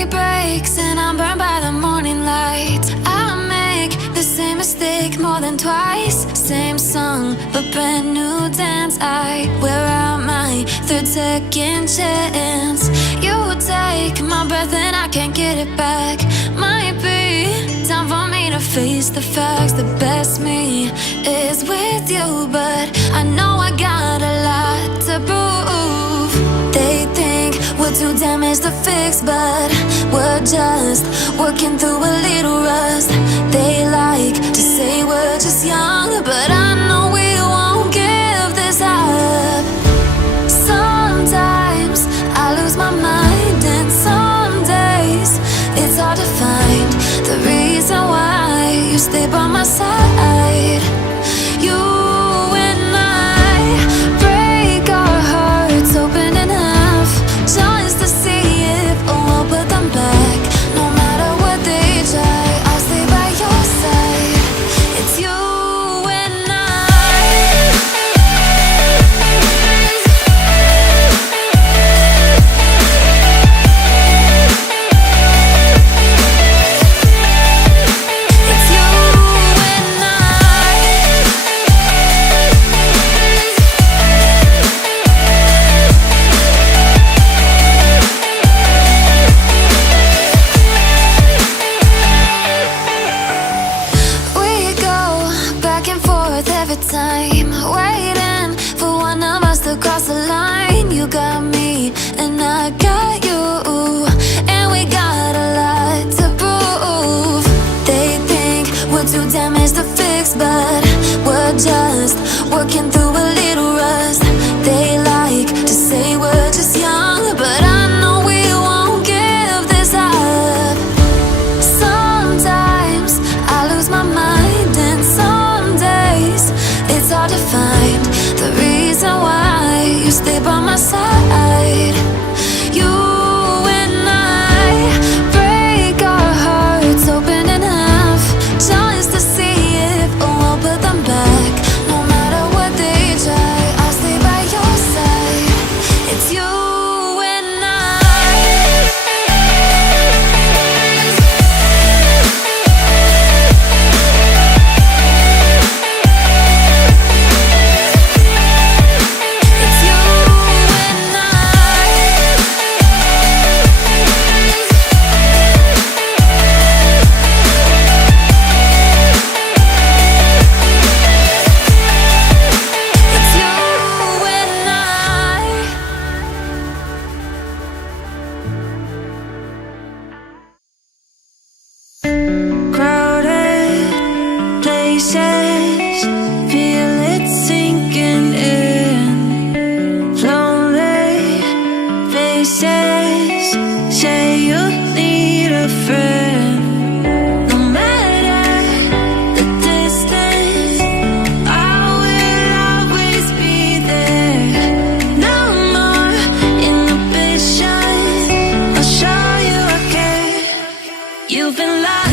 day breaks and I'm burned by the morning light. I make the same mistake more than twice. Same song, but brand new dance. I wear out my third second chance. You take my breath and I can't get it back. Might be time for me to face the facts. The best me is with you, but I know I got a lot to prove. They think we're too damaged to fix, but we're just working through a little rust. They like to say we're just young, but I know we won't give this up. Sometimes I lose my mind, and some days it's hard to find the reason why you stay by my side. You and I break our hearts open in half, just to see if we'll put them back. No matter what they try, I'll stay by your side. It's you and time, waiting for one of us to cross the line. You got me and I got you, and we got a lot to prove. They think we're too damaged to fix, but we're just working through a little rust. They like to say we're just young, but I know we won't give this up. Sometimes I lose my mind, and some days it's hard to find the reason why you stay by my side. You and I break our hearts open in half, just to see if we'll put them back. No matter what they try, I'll stay by your side. It's you and feel it sinking in. Lonely faces say you need a friend. No matter the distance, I will always be there. No more inhibition, I'll show you I care. You've been lying.